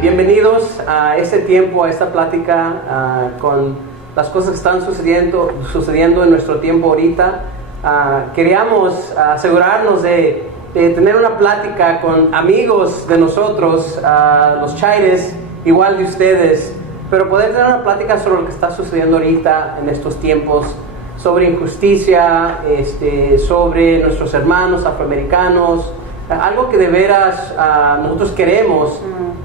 Bienvenidos a este tiempo, a esta plática con las cosas que están sucediendo en nuestro tiempo ahorita. Queríamos asegurarnos de tener una plática con amigos de nosotros, los Chaires, igual de ustedes, pero poder tener una plática sobre lo que está sucediendo ahorita en estos tiempos, sobre injusticia, sobre nuestros hermanos afroamericanos, algo que de veras nosotros queremos,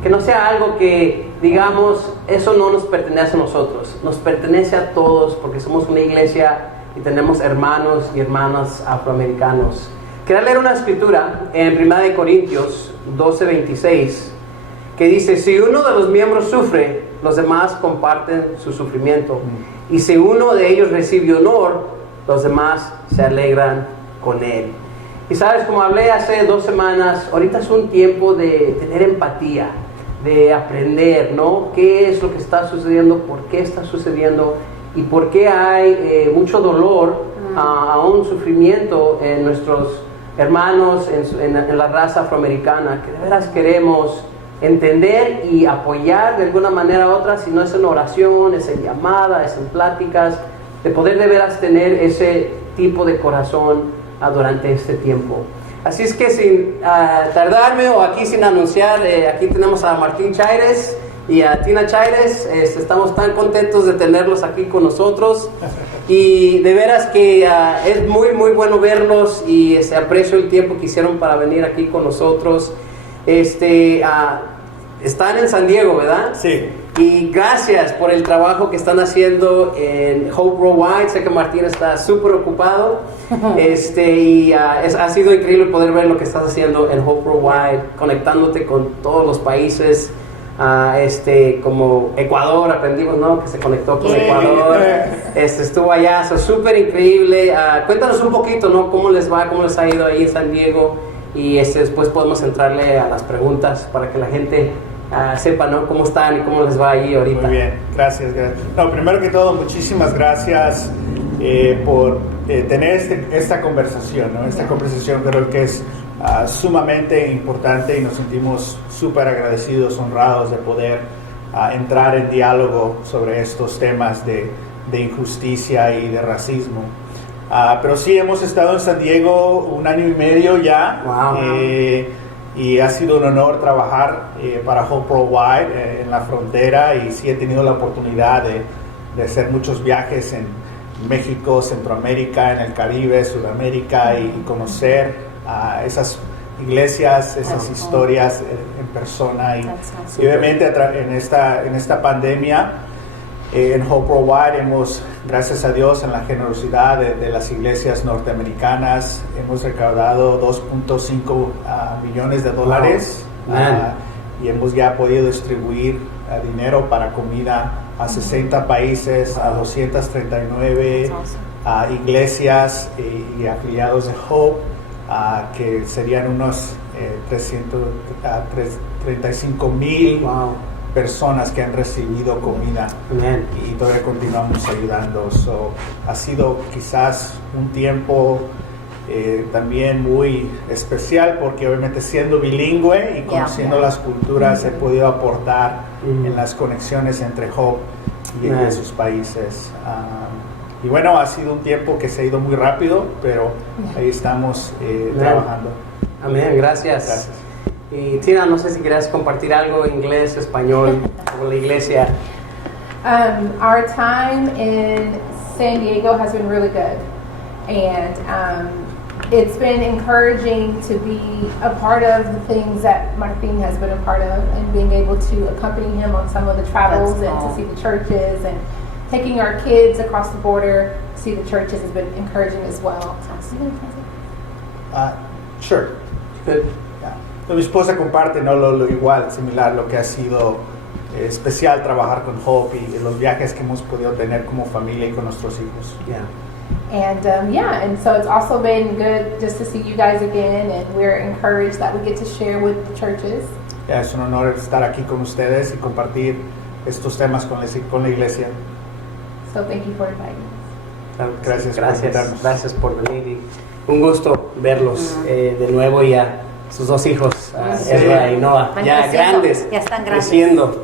que no sea algo que digamos, eso no nos pertenece a nosotros, nos pertenece a todos porque somos una iglesia y tenemos hermanos y hermanas afroamericanos. Quería leer una escritura en 1 Corintios 12:26 que dice: si uno de los miembros sufre, los demás comparten su sufrimiento, y si uno de ellos recibe honor, los demás se alegran con él. Y sabes, como hablé hace 2 semanas, ahorita es un tiempo de tener empatía, de aprender, ¿no? ¿Qué es lo que está sucediendo? ¿Por qué está sucediendo? ¿Y por qué hay mucho dolor, aún sufrimiento en nuestros hermanos, en la raza afroamericana? Que de veras queremos entender y apoyar de alguna manera a otra, si no es en oración, es en llamada, es en pláticas, de poder de veras tener ese tipo de corazón durante este tiempo. Así es que sin tardarme o aquí sin anunciar, aquí tenemos a Martín Chaires y a Tina Chaires. Estamos tan contentos de tenerlos aquí con nosotros y de veras que es muy muy bueno verlos y aprecio el tiempo que hicieron para venir aquí con nosotros. Están en San Diego, ¿verdad? Sí. Y gracias por el trabajo que están haciendo en Hope Worldwide. Sé que Martín está súper ocupado. Ha sido increíble poder ver lo que estás haciendo en Hope Worldwide, conectándote con todos los países. Como Ecuador, aprendimos, ¿no? Que se conectó con Ecuador. Estuvo allá, súper increíble. Cuéntanos un poquito, ¿no? ¿Cómo les va? ¿Cómo les ha ido ahí en San Diego? Y después podemos entrarle a las preguntas para que la gente sepa, ¿no? Cómo están y cómo les va ahí ahorita. Muy bien, gracias. No, primero que todo, muchísimas gracias por tener esta conversación, ¿no? Esta conversación creo que es sumamente importante y nos sentimos súper agradecidos, honrados de poder entrar en diálogo sobre estos temas de injusticia y de racismo. Pero sí, hemos estado en San Diego 1 año y medio ya. Wow. Y ha sido un honor trabajar para Hope Worldwide en la frontera, y sí he tenido la oportunidad de hacer muchos viajes en México, Centroamérica, en el Caribe, Sudamérica, y conocer esas iglesias, esas historias en persona. Y obviamente en esta pandemia, en Hope Worldwide hemos, gracias a Dios, en la generosidad de las iglesias norteamericanas, hemos recaudado $2.5 millones de dólares. Y hemos ya podido distribuir dinero para comida a 60 países, a 239 iglesias y afiliados de Hope, que serían unos 35,000 personas que han recibido comida. Y todavía continuamos ayudando. Ha sido quizás un tiempo también muy especial, porque obviamente siendo bilingüe y conociendo las culturas he podido aportar en las conexiones entre Hope y sus países. Y bueno, ha sido un tiempo que se ha ido muy rápido, pero ahí estamos trabajando. Amén, gracias. Y Tina, no sé si querías compartir algo en inglés, español, con la iglesia. Our time in San Diego has been really good, and it's been encouraging to be a part of the things that Martin has been a part of, and being able to accompany him on some of the travels and to see the churches, and taking our kids across the border to see the churches has been encouraging as well. Sure. Good. Mi esposa comparte, ¿no? lo igual, similar, lo que ha sido especial trabajar con Hope y los viajes que hemos podido tener como familia y con nuestros hijos. And so it's also been good just to see you guys again, and we're encouraged that we get to share with the churches. Es un honor estar aquí con ustedes y compartir estos temas con la iglesia. So thank you for inviting us. Gracias por invitarnos. Gracias por venir y un gusto verlos de nuevo y sus dos hijos, Ezra y Noah, Van ya creciendo, grandes, ya están grandes. creciendo.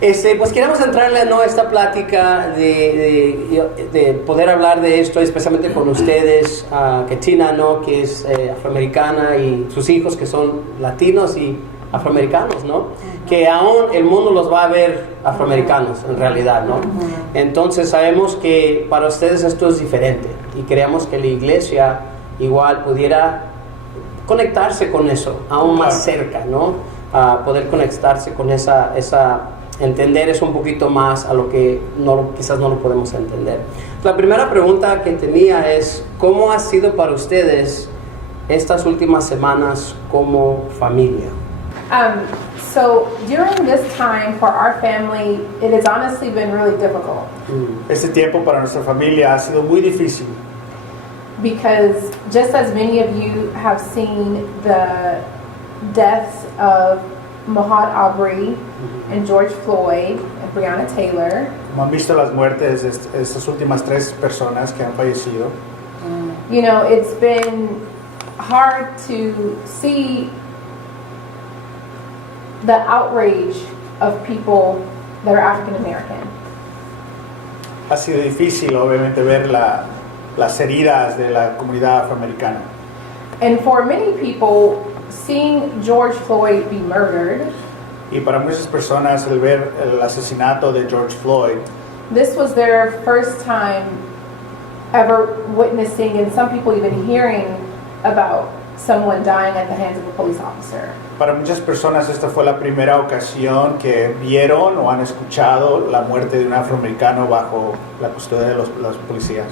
Pues queremos entrarle a esta plática de poder hablar de esto, especialmente con ustedes, que Tina, ¿no? Que es afroamericana, y sus hijos que son latinos y afroamericanos, ¿no? Que aún el mundo los va a ver afroamericanos en realidad, ¿no? Entonces sabemos que para ustedes esto es diferente y creemos que la iglesia igual pudiera conectarse con eso, aún más cerca, ¿no? Poder conectarse con esa entender eso un poquito más a lo que quizás no lo podemos entender. La primera pregunta que tenía es, ¿cómo ha sido para ustedes estas últimas semanas como familia? So during this time for our family, it has honestly been really difficult Este tiempo para nuestra familia ha sido muy difícil, because just as many of you have seen the deaths of Ahmaud Arbery and George Floyd and Breonna Taylor, como han visto las muertes de estas últimas 3 personas que han fallecido. you know, it's been hard to see the outrage of people that are African American. Ha sido difícil, obviamente, ver las heridas de la comunidad afroamericana. And for many people, seeing George Floyd be murdered, Y para muchas personas, el ver el asesinato de George Floyd, this was their first time ever witnessing, and some people even hearing about someone dying at the hands of a police officer. para muchas personas esta fue la primera ocasión que vieron o han escuchado la muerte de un afroamericano bajo la custodia de los policías.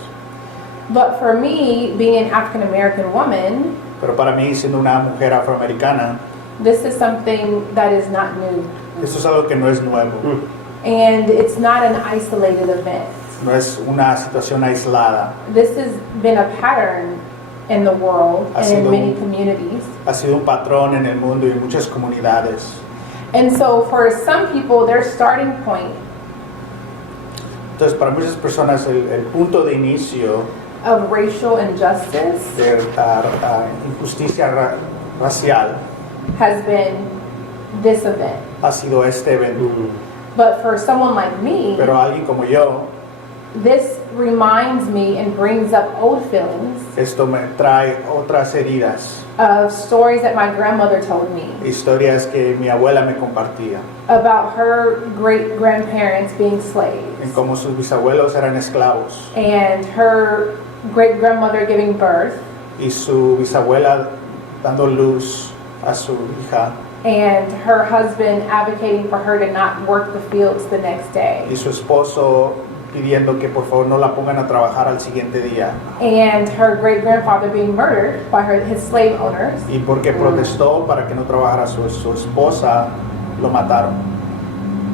But for me, being an African American woman, Pero para mí, siendo una mujer afroamericana, this is something that is not new. esto es algo que no es nuevo, And it's not an isolated event. no es una situación aislada. This has been a pattern in the world Ha and in sido many un- communities. Ha sido un patrón en el mundo y en muchas comunidades. And so for some people, their starting point Entonces, para muchas personas, el punto de inicio of racial injustice de injusticia racial has been this event. ha sido este evento. But for someone like me, Pero alguien como yo, this reminds me and brings up old feelings esto me trae otras heridas, of stories that my grandmother told me historias que mi abuela me compartía, about her great grandparents being slaves en cómo sus bisabuelos eran esclavos and her great grandmother giving birth y su bisabuela dando luz a su hija and her husband advocating for her to not work the fields the next day, y su esposo pidiendo que por favor no la pongan a trabajar al siguiente día, and her great grandfather being murdered by his slave owners y porque protestó para que no trabajara su esposa, lo mataron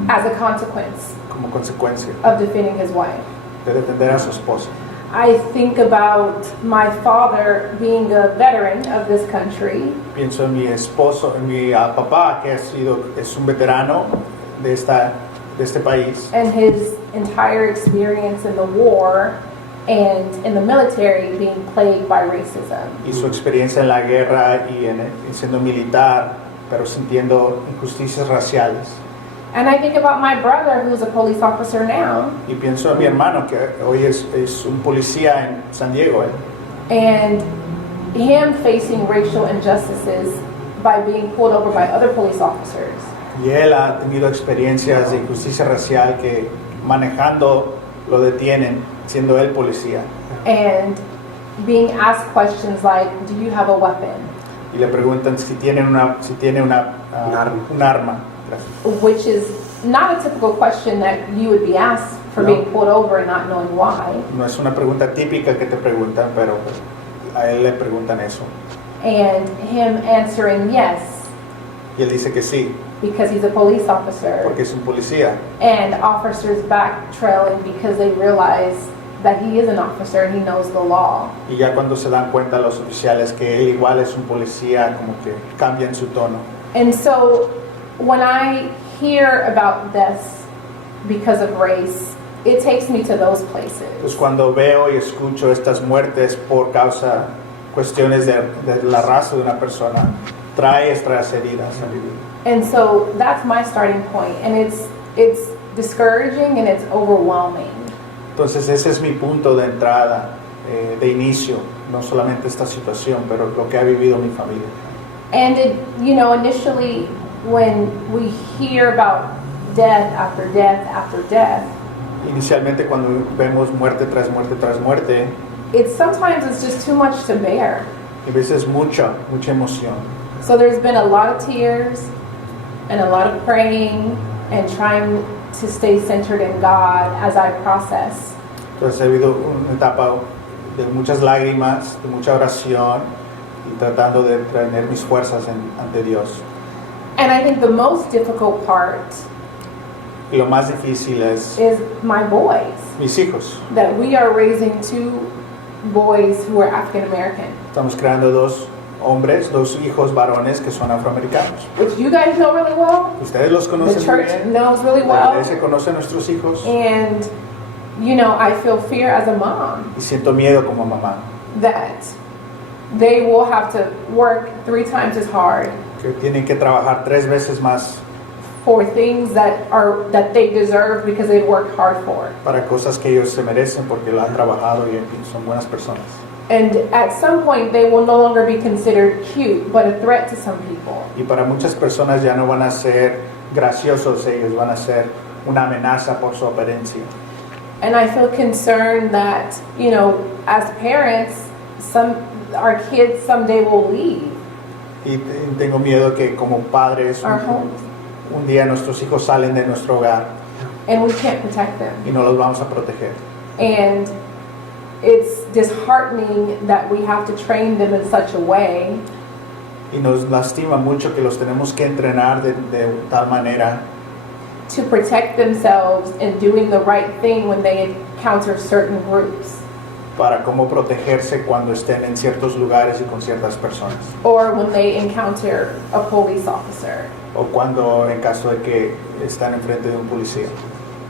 as a consequence como consecuencia of defending his wife. de defender a su esposa. I think about my father being a veteran of this country Pienso en mi esposo, en mi papá, que es un veterano de este país, and his entire experience in the war and in the military being plagued by racism. y su experiencia en la guerra y en siendo militar, pero sintiendo injusticias raciales. And I think about my brother, who's a police officer now, Y pienso en mi hermano, que hoy es un policía en San Diego, and him facing racial injustices by being pulled over by other police officers. y él ha tenido experiencias de injusticia racial que manejando lo detienen, siendo él policía. And being asked questions like, do you have a weapon? Y le preguntan si tiene un arma. Which is not a typical question that you would be asked for No. being pulled over and not knowing why. No es una pregunta típica que te preguntan, pero a él le preguntan eso. And him answering yes, Y él dice que sí, because he's a police officer. porque es un policía. And officers back trailing because they realize that he is an officer and he knows the law. Y ya cuando se dan cuenta los oficiales que él igual es un policía, como que cambian su tono. And so when I hear about this because of race, it takes me to those places. Pues cuando veo y escucho estas muertes por causa, cuestiones de la raza de una persona, trae estas heridas a mi vida. And so that's my starting point, and it's discouraging and it's overwhelming. Entonces ese es mi punto de entrada, de inicio, no solamente esta situación, pero lo que ha vivido mi familia. And it, you know, initially when we hear about death after death after death, Inicialmente cuando vemos muerte tras muerte tras muerte, sometimes it's just too much to bear. a veces mucha emoción. So there's been a lot of tears and a lot of praying and trying to stay centered in God as I process. Entonces ha habido una etapa de muchas lágrimas, de mucha oración y tratando de tener mis fuerzas ante Dios. And I think the most difficult part Y lo más difícil es is my boys, mis hijos. that we are raising two boys who are African American, Estamos creando dos hijos varones que son afroamericanos. which you guys know really well. Ustedes los The conocen muy church bien. knows really La well. iglesia conoce a nuestros hijos. And, you know, I feel fear as a mom Y siento miedo como mamá, that they will have to work 3 times as hard que tienen que trabajar 3 veces más for things that they deserve because they've worked hard for. para cosas que ellos se merecen porque lo han trabajado y son buenas personas. And at some point they will no longer be considered cute, but a threat to some people. Y para muchas personas ya no van a ser graciosos ellos, van a ser una amenaza por su apariencia. And I feel concerned that, you know, as parents, our kids someday will leave Y tengo miedo que como padres our homes un día nuestros hijos salen de nuestro hogar and we can't protect them. y no los vamos a proteger. And it's disheartening that we have to train them in such a way Y nos lastima mucho que los tenemos que entrenar de tal manera to protect themselves and doing the right thing when they encounter certain groups para cómo protegerse cuando estén en ciertos lugares y con ciertas personas. or when they encounter a police officer. O cuando en caso de que están enfrente de un policía.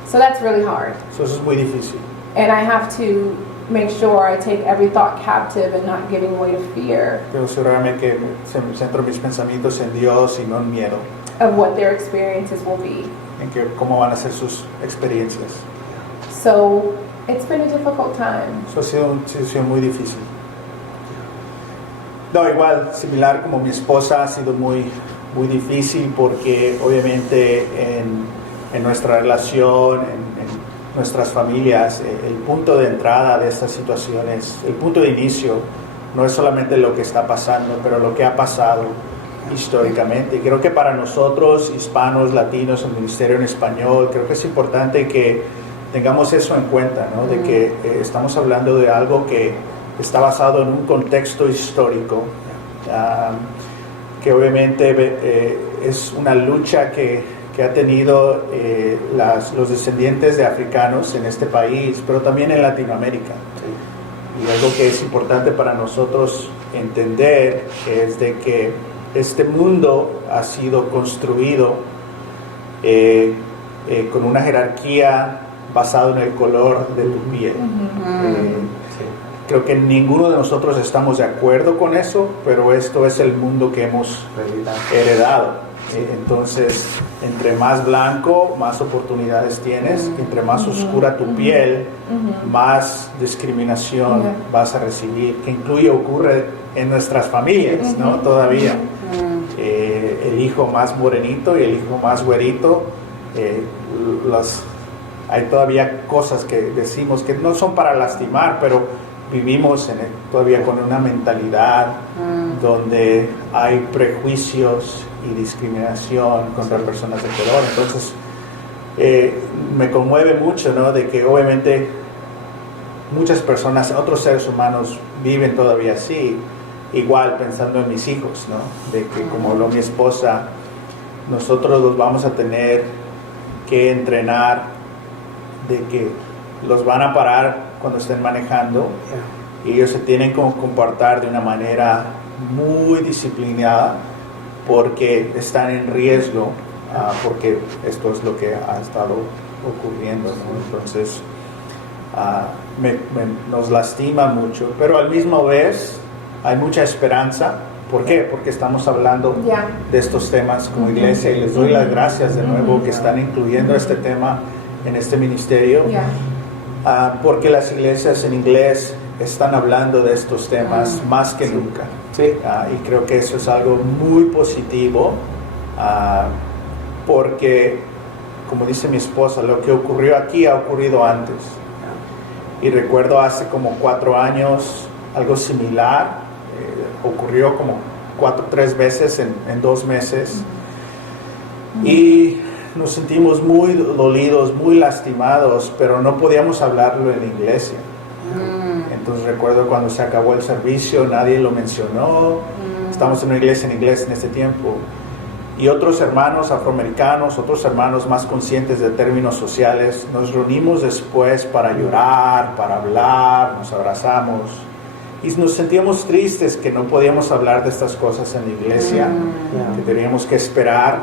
So that's really hard. Eso es muy difícil. And I have to make sure I take every thought captive and not giving way to fear Debo asegurarme que centro mis pensamientos en Dios y no en miedo, of what their experiences will be. en que cómo van a ser sus experiencias. So it's been a difficult time. Eso ha sido una situación muy difícil. No, igual, similar como mi esposa, ha sido muy difícil porque obviamente en nuestra relación, en nuestras familias, el punto de entrada de estas situaciones, el punto de inicio, no es solamente lo que está pasando, pero lo que ha pasado históricamente. Y creo que para nosotros, hispanos, latinos, el ministerio en español, creo que es importante que tengamos eso en cuenta, ¿no? De que estamos hablando de algo que está basado en un contexto histórico, que obviamente es una lucha que ha tenido los descendientes de africanos en este país, pero también en Latinoamérica. Y algo que es importante para nosotros entender es de que este mundo ha sido construido con una jerarquía basada en el color de tu piel. Creo que ninguno de nosotros estamos de acuerdo con eso, pero esto es el mundo que hemos heredado. Entonces, entre más blanco, más oportunidades tienes. Entre más oscura tu piel, más discriminación vas a recibir, que ocurre en nuestras familias, ¿no? Todavía. El hijo más morenito y el hijo más güerito, hay todavía cosas que decimos que no son para lastimar, pero vivimos todavía con una mentalidad donde hay prejuicios y discriminación contra personas de color. Entonces, me conmueve mucho, ¿no? De que obviamente muchas personas, otros seres humanos viven todavía así, igual pensando en mis hijos, ¿no? De que como mi esposa, nosotros los vamos a tener que entrenar, de que los van a parar cuando estén manejando y ellos se tienen que comportar de una manera muy disciplinada porque están en riesgo, porque esto es lo que ha estado ocurriendo, ¿no? Entonces nos lastima mucho, pero al mismo vez hay mucha esperanza ¿Por qué? Porque estamos hablando Yeah. de estos temas como iglesia y les doy las gracias de nuevo que están incluyendo este tema en este ministerio. Yeah. Porque las iglesias en inglés están hablando de estos temas más que nunca. Sí. Y creo que eso es algo muy positivo, porque, como dice mi esposa, lo que ocurrió aquí ha ocurrido antes. Y recuerdo hace como 4 años algo similar, ocurrió como 3 veces en 2 meses. Y nos sentimos muy dolidos, muy lastimados, pero no podíamos hablarlo en la iglesia. Entonces recuerdo cuando se acabó el servicio, nadie lo mencionó. Estamos en una iglesia en inglés en este tiempo. Y otros hermanos afroamericanos, otros hermanos más conscientes de términos sociales, nos reunimos después para llorar, para hablar, nos abrazamos. Y nos sentíamos tristes que no podíamos hablar de estas cosas en la iglesia, que teníamos que esperar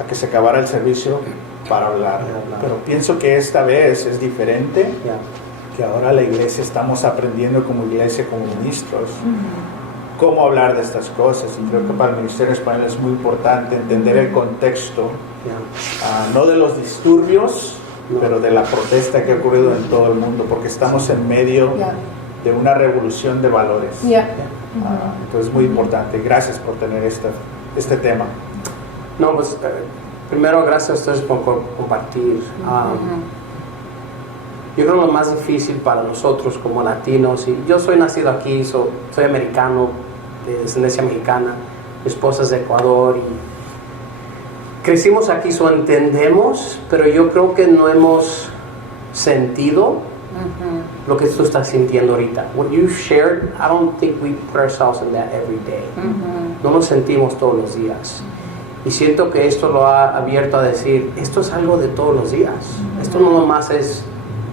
a que se acabara el servicio para hablar. Pero pienso que esta vez es diferente, que ahora la iglesia estamos aprendiendo como iglesia, como ministros, cómo hablar de estas cosas. Y creo que para el Ministerio Español es muy importante entender el contexto, no de los disturbios, pero de la protesta que ha ocurrido en todo el mundo, porque estamos en medio de una revolución de valores. Entonces es muy importante. Gracias por tener este tema. No, pues primero gracias a ustedes por compartir. Yo creo que lo más difícil para nosotros como latinos, y yo soy nacido aquí, soy americano, de descendencia mexicana, mi esposa es de Ecuador y crecimos aquí, entendemos, pero yo creo que no hemos sentido lo que tú estás sintiendo ahorita. What you shared, I don't think we put ourselves in that every day. No nos sentimos todos los días. Y siento que esto lo ha abierto a decir, esto es algo de todos los días. Esto no nomás es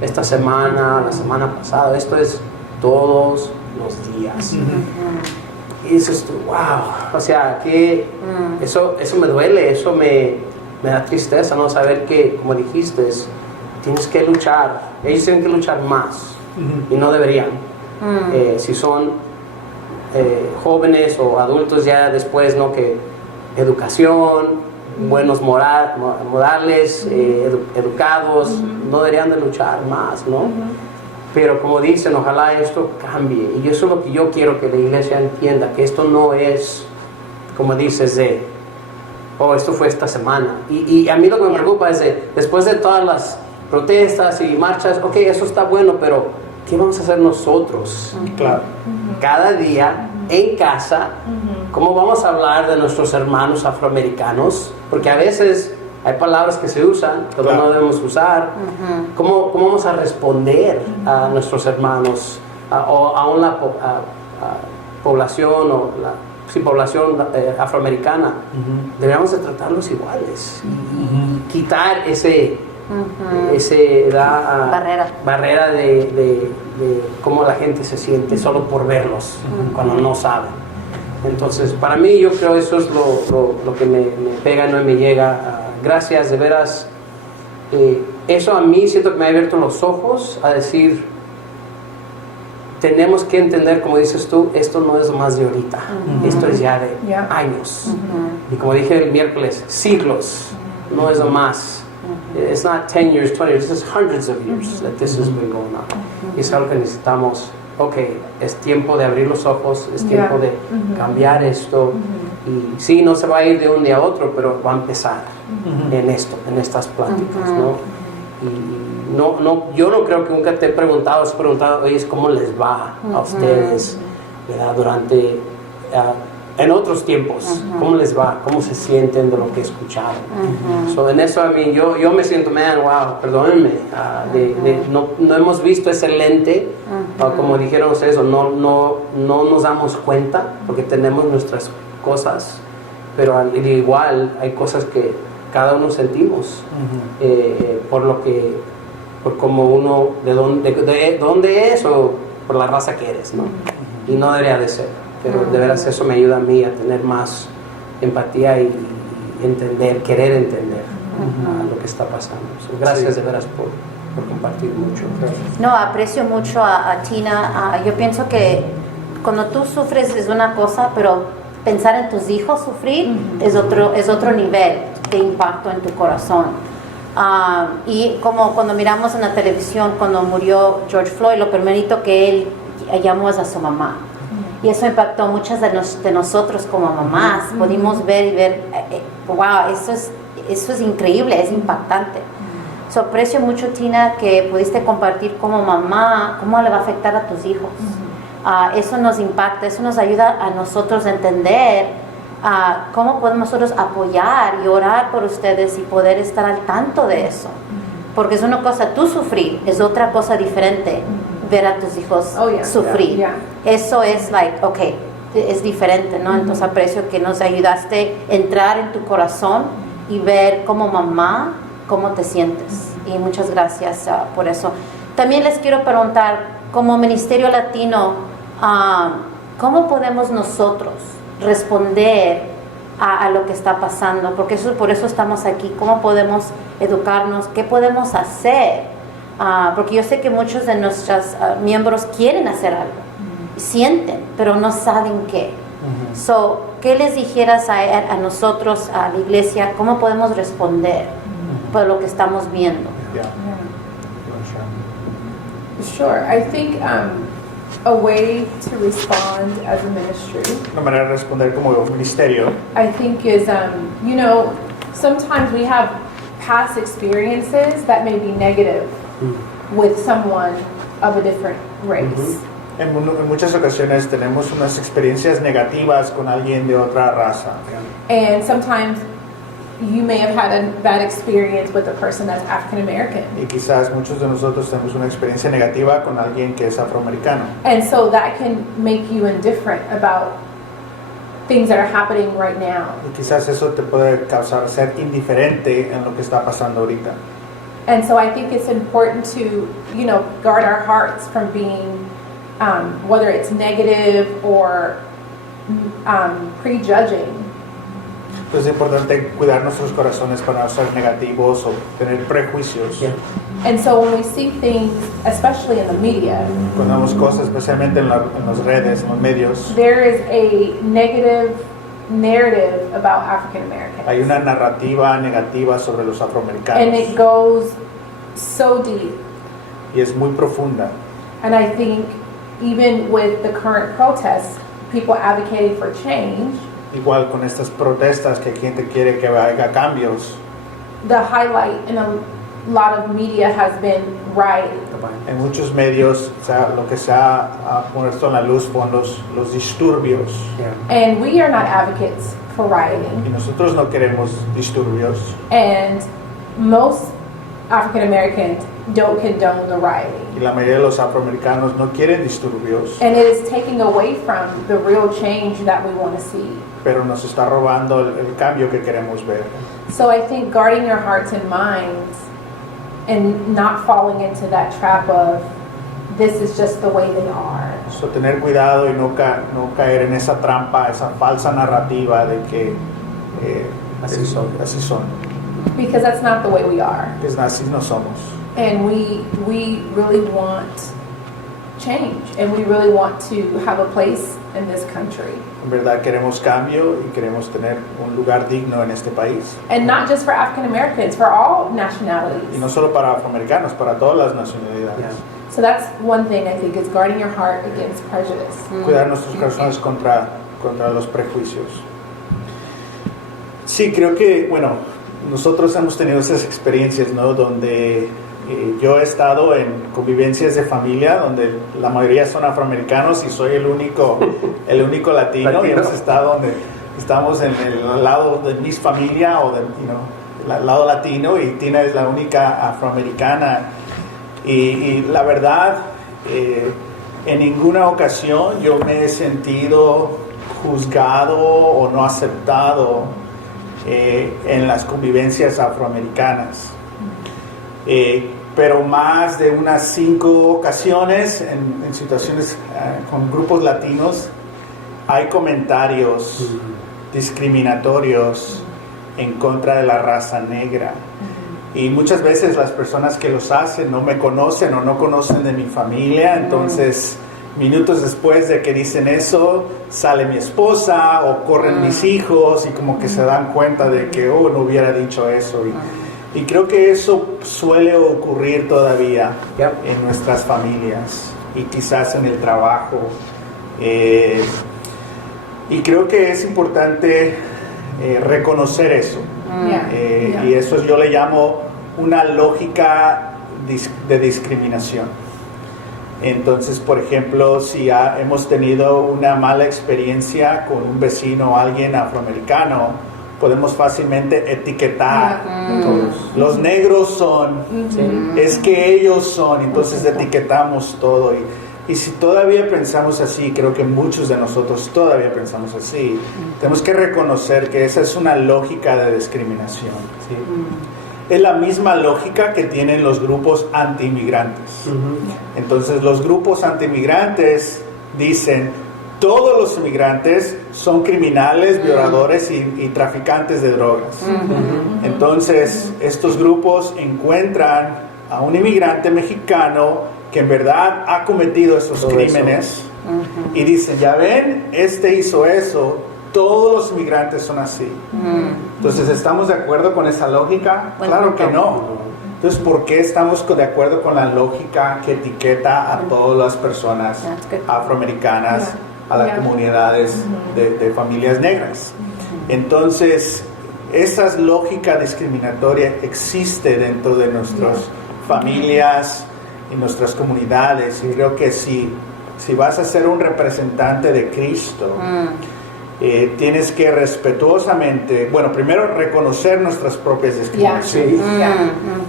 esta semana, la semana pasada, esto es todos los días. Y dices tú, wow, o sea, que eso me duele, eso me da tristeza, ¿no? Saber que, como dijiste, tienes que luchar, ellos tienen que luchar más y no deberían. Si son jóvenes o adultos ya después, ¿no? Que educación, buenos modales, educados, no deberían de luchar más, ¿no? Pero como dicen, ojalá esto cambie. Y eso es lo que yo quiero que la iglesia entienda, que esto no es, como dices, esto fue esta semana. Y a mí lo que me preocupa es después de todas las protestas y marchas, ok, eso está bueno, pero ¿qué vamos a hacer nosotros? Claro. Cada día, en casa, ¿cómo vamos a hablar de nuestros hermanos afroamericanos? Porque a veces hay palabras que se usan, que no debemos usar. ¿Cómo vamos a responder a nuestros hermanos, o a una población, población afroamericana? Deberíamos de tratarlos iguales y quitar ese barrera de cómo la gente se siente solo por verlos cuando no saben. Entonces, para mí, yo creo eso es lo que me pega, no me llega. Gracias, de veras. Eso a mí siento que me ha abierto los ojos a decir, tenemos que entender, como dices tú, esto no es más de ahorita, esto es ya de años. Y como dije el miércoles, siglos, no es más. It's not 10 years, 20 years, this is hundreds of years that this has been going on. Y es algo que necesitamos, es tiempo de abrir los ojos, es tiempo de cambiar esto. Y sí, no se va a ir de un día a otro, pero va a empezar en estas pláticas, ¿no? Y yo no creo que nunca te he preguntado, oye, ¿cómo les va a ustedes, ¿verdad? Durante, en otros tiempos, ¿cómo les va? ¿Cómo se sienten de lo que escucharon? So, en eso a mí, yo me siento, wow, perdónenme, no hemos visto ese lente, como dijeron ustedes, no nos damos cuenta, porque tenemos nuestras cosas, pero al igual hay cosas que cada uno sentimos, por como uno, de dónde es, o por la raza que eres, ¿no? Y no debería de ser, pero de veras eso me ayuda a mí a tener más empatía y querer entender lo que está pasando. So, gracias de veras por compartir mucho. No, aprecio mucho a Tina. Yo pienso que cuando tú sufres es una cosa, pero pensar en tus hijos sufrir es otro nivel de impacto en tu corazón. Y como cuando miramos en la televisión, cuando murió George Floyd, lo primerito que él llamó es a su mamá. Y eso impactó a muchas de nosotros como mamás. Pudimos ver, wow, eso es increíble, es impactante. So, aprecio mucho, Tina, que pudiste compartir como mamá cómo le va a afectar a tus hijos. Eso nos impacta, eso nos ayuda a nosotros a entender cómo podemos nosotros apoyar y orar por ustedes y poder estar al tanto de eso. Porque es una cosa tú sufrir, es otra cosa diferente ver a tus hijos sufrir. Eso es es diferente, ¿no? Entonces aprecio que nos ayudaste a entrar en tu corazón y ver como mamá cómo te sientes. Y muchas gracias por eso. También les quiero preguntar, como Ministerio Latino, ¿cómo podemos nosotros responder a lo que está pasando? Porque por eso estamos aquí. ¿Cómo podemos educarnos? ¿Qué podemos hacer? Porque yo sé que muchos de nuestros miembros quieren hacer algo, sienten, pero no saben qué. So, ¿qué les dijeras a nosotros, a la iglesia? ¿Cómo podemos responder por lo que estamos viendo? Sure. I think a way to respond as a ministry, Una manera de responder como ministerio, I think, is, sometimes we have past experiences that may be negative with someone of a different race. en muchas ocasiones tenemos unas experiencias negativas con alguien de otra raza. And sometimes you may have had a bad experience with a person that's African American. Y quizás muchos de nosotros tenemos una experiencia negativa con alguien que es afroamericano. And so that can make you indifferent about things that are happening right now. Y quizás eso te puede causar ser indiferente en lo que está pasando ahorita. And so I think it's important to, guard our hearts from being, whether it's negative or prejudging. Entonces es importante cuidar nuestros corazones para no ser negativos o tener prejuicios. And so when we see things, especially in the media, Cuando vemos cosas, especialmente en las redes, en los medios, there is a negative narrative about African Americans. hay una narrativa negativa sobre los And afroamericanos it goes so deep. y es muy profunda. And I think even with the current protests, people advocating for change, Igual con estas protestas que gente quiere que haya cambios, the highlight in a lot of media has been rioting. en muchos medios lo que se ha puesto en la luz son los disturbios. And we are not advocates for Y rioting. nosotros no queremos disturbios. And most African Americans don't condone the rioting. Y la mayoría de los afroamericanos no quieren disturbios, And it is taking away from the real change that we want to see. pero nos está robando el cambio que queremos ver. So I think guarding your hearts and minds and not falling into that trap of this is just the way they are. So, tener cuidado y no caer en esa trampa, esa falsa narrativa de que así son, Because that's not the way we are. que así no somos. And we really want change, and we really want to have a place in this country. En verdad queremos cambio y queremos tener un lugar digno en este país. And not just for African Americans, for all nationalities. Y no solo para afroamericanos, para todas las nacionalidades. So that's one thing I think, is guarding your heart against prejudice. Cuidar nuestros corazones contra los prejuicios. Sí, creo que, nosotros hemos tenido esas experiencias, ¿no? Donde yo he estado en convivencias de familia donde la mayoría son afroamericanos y soy el único latino. Y hemos estado donde estamos en el lado de mi familia o el lado latino, y Tina es la única afroamericana. Y la verdad, en ninguna ocasión yo me he sentido juzgado o no aceptado en las convivencias afroamericanas. Pero más de unas 5 ocasiones en situaciones con grupos latinos hay comentarios discriminatorios en contra de la raza negra. Y muchas veces las personas que los hacen no me conocen o no conocen de mi familia, entonces minutos después de que dicen eso, sale mi esposa o corren mis hijos y como que se dan cuenta de que, oh, no hubiera dicho eso. Y creo que eso suele ocurrir todavía en nuestras familias y quizás en el trabajo. Y creo que es importante reconocer eso. Y eso yo le llamo una lógica de discriminación. Entonces, por ejemplo, si hemos tenido una mala experiencia con un vecino o alguien afroamericano, podemos fácilmente etiquetar. Los negros son, es que ellos son, entonces etiquetamos todo. Y si todavía pensamos así, creo que muchos de nosotros todavía pensamos así, tenemos que reconocer que esa es una lógica de discriminación. ¿Sí? Es la misma lógica que tienen los grupos anti-inmigrantes. Entonces los grupos anti-inmigrantes dicen, todos los inmigrantes son criminales, violadores y traficantes de drogas. Entonces estos grupos encuentran a un inmigrante mexicano que en verdad ha cometido esos crímenes y dicen, ya ven, este hizo eso, todos los inmigrantes son así. Entonces, ¿estamos de acuerdo con esa lógica? Claro que no. Entonces, ¿por qué estamos de acuerdo con la lógica que etiqueta a todas las personas afroamericanas, a las comunidades de familias negras? Entonces, esa lógica discriminatoria existe dentro de nuestras familias y nuestras comunidades. Y creo que si vas a ser un representante de Cristo, tienes que respetuosamente, bueno, primero reconocer nuestras propias discriminaciones,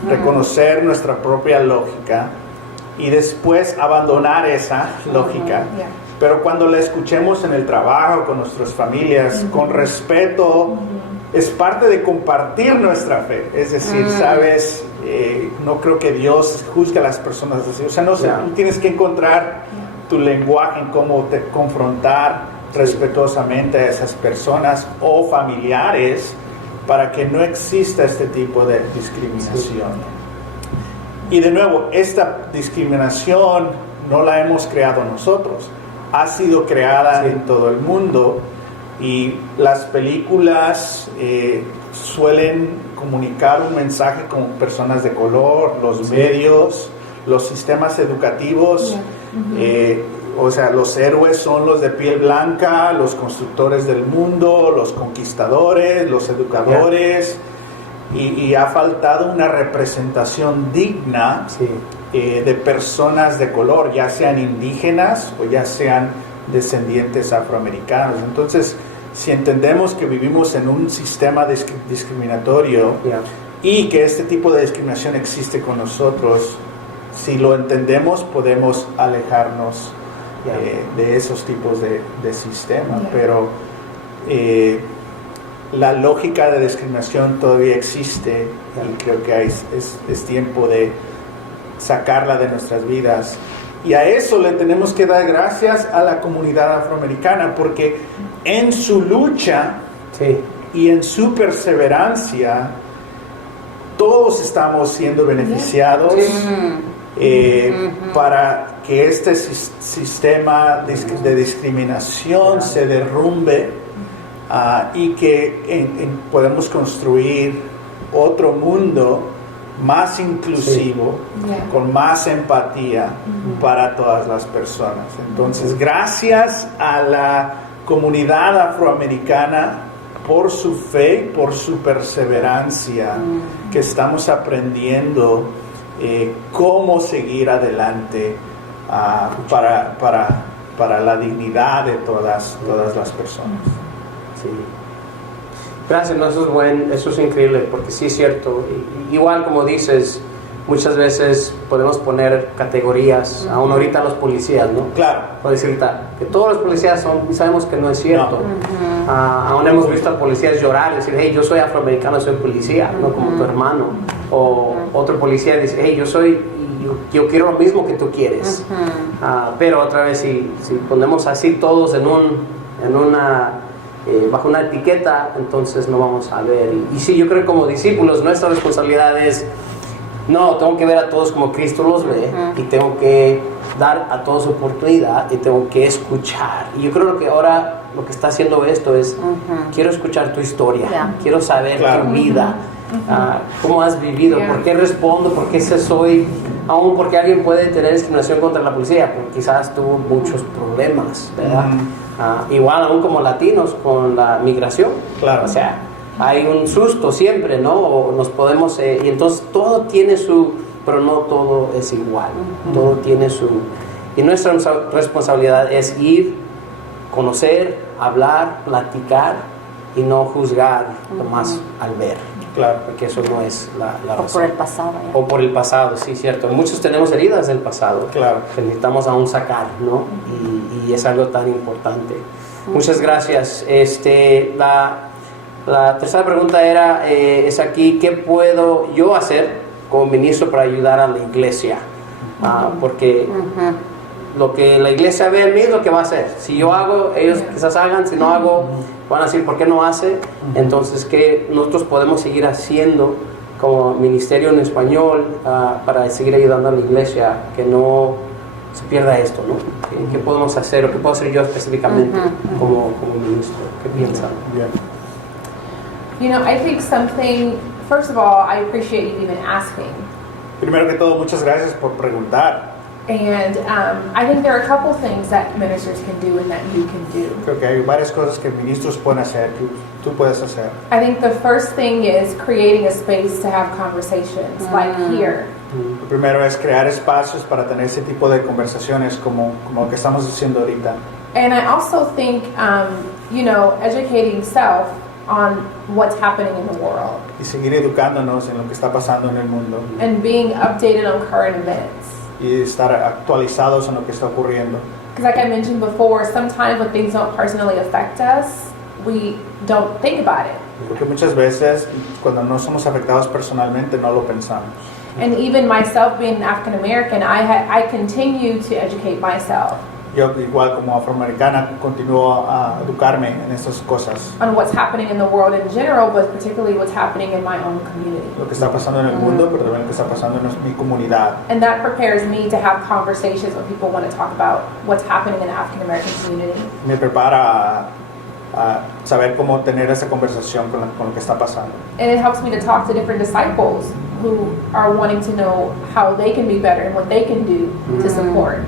reconocer nuestra propia lógica y después abandonar esa lógica. Pero cuando la escuchemos en el trabajo, con nuestras familias, con respeto, es parte de compartir nuestra fe. Es decir, sabes, no creo que Dios juzgue a las personas así. O sea, no sé, tú tienes que encontrar tu lenguaje en cómo te confrontar respetuosamente a esas personas o familiares para que no exista este tipo de discriminación. Y de nuevo, esta discriminación no la hemos creado nosotros, ha sido creada en todo el mundo y las películas suelen comunicar un mensaje con personas de color, los medios, los sistemas educativos. O sea, los héroes son los de piel blanca, los constructores del mundo, los conquistadores, los educadores, y ha faltado una representación digna de personas de color, ya sean indígenas o ya sean descendientes afroamericanos. Entonces, si entendemos que vivimos en un sistema discriminatorio y que este tipo de discriminación existe con nosotros, si lo entendemos, podemos alejarnos de esos tipos de sistemas, pero la lógica de discriminación todavía existe y creo que es tiempo de sacarla de nuestras vidas. Y a eso le tenemos que dar gracias a la comunidad afroamericana, porque en su lucha y en su perseverancia todos estamos siendo beneficiados para que este sistema de discriminación se derrumbe y que podemos construir otro mundo más inclusivo, con más empatía para todas las personas. Entonces, gracias a la comunidad afroamericana por su fe, por su perseverancia, que estamos aprendiendo cómo seguir adelante para la dignidad de todas las personas. Gracias, no, eso es increíble, porque sí es cierto. Igual como dices, muchas veces podemos poner categorías, aún ahorita los policías, ¿no? Claro. Por decir que todos los policías son, y sabemos que no es cierto. Aún hemos visto a policías llorar, decir, hey, yo soy afroamericano, soy policía, no como tu hermano. O otro policía dice, hey, yo quiero lo mismo que tú quieres. Pero otra vez, si ponemos así todos bajo una etiqueta, entonces no vamos a ver. Y sí, yo creo que como discípulos nuestra responsabilidad es, tengo que ver a todos como Cristo los ve, y tengo que dar a todos oportunidad y tengo que escuchar. Y yo creo que ahora lo que está haciendo esto es, quiero escuchar tu historia, quiero saber tu vida, cómo has vivido, por qué respondo, por qué soy, aún porque alguien puede tener discriminación contra la policía, porque quizás tuvo muchos problemas, ¿verdad? Igual aún como latinos con la migración, Claro. o sea, hay un susto siempre, ¿no? O nos podemos, y entonces todo tiene su, pero no todo es igual, todo tiene su, y nuestra responsabilidad es ir, conocer, hablar, platicar y no juzgar nomás al ver. Claro. Porque eso no es la O razón. por el pasado. O por el pasado, sí, cierto. Muchos tenemos heridas del pasado Claro. que necesitamos aún sacar, ¿no? Y es algo tan importante. Muchas gracias. La tercera pregunta es aquí, ¿qué puedo yo hacer como ministro para ayudar a la iglesia? Porque lo que la iglesia ve en mí es lo que va a hacer. Si yo hago, ellos quizás hagan, si no hago, van a decir, ¿por qué no hace? Entonces, ¿qué nosotros podemos seguir haciendo como ministerio en español para seguir ayudando a la iglesia que no se pierda esto, ¿no? ¿Qué podemos hacer o qué puedo hacer yo específicamente como ministro? ¿Qué piensan? Bien. You know, I think something, first of all, I appreciate you even asking. Primero que todo, muchas gracias por preguntar. And I think there are a couple things that ministers can do and that you can do. Creo que hay varias cosas que ministros pueden hacer, que tú puedes hacer. I think the first thing is creating a space to have conversations like here. Lo primero es crear espacios para tener ese tipo de conversaciones como lo que estamos diciendo ahorita. And I also think, you know, educating self on what's happening in the world Y seguir educándonos en lo que está pasando en el mundo and being updated on current events. y estar actualizados en lo que está ocurriendo. Because like I mentioned before, sometimes when things don't personally affect us, we don't think about it. Porque muchas veces cuando no somos afectados personalmente no lo pensamos. And even myself being African American, I continue to educate myself Yo igual como afroamericana continúo a educarme en estas cosas. on what's happening in the world in general, but particularly what's happening in my own community. Lo que está pasando en el mundo, pero también lo que está pasando en mi comunidad. And that prepares me to have conversations when people want to talk about what's happening in the African American community. Me prepara a saber cómo tener esa conversación con lo que está pasando. And it helps me to talk to different disciples who are wanting to know how they can be better and what they can do to support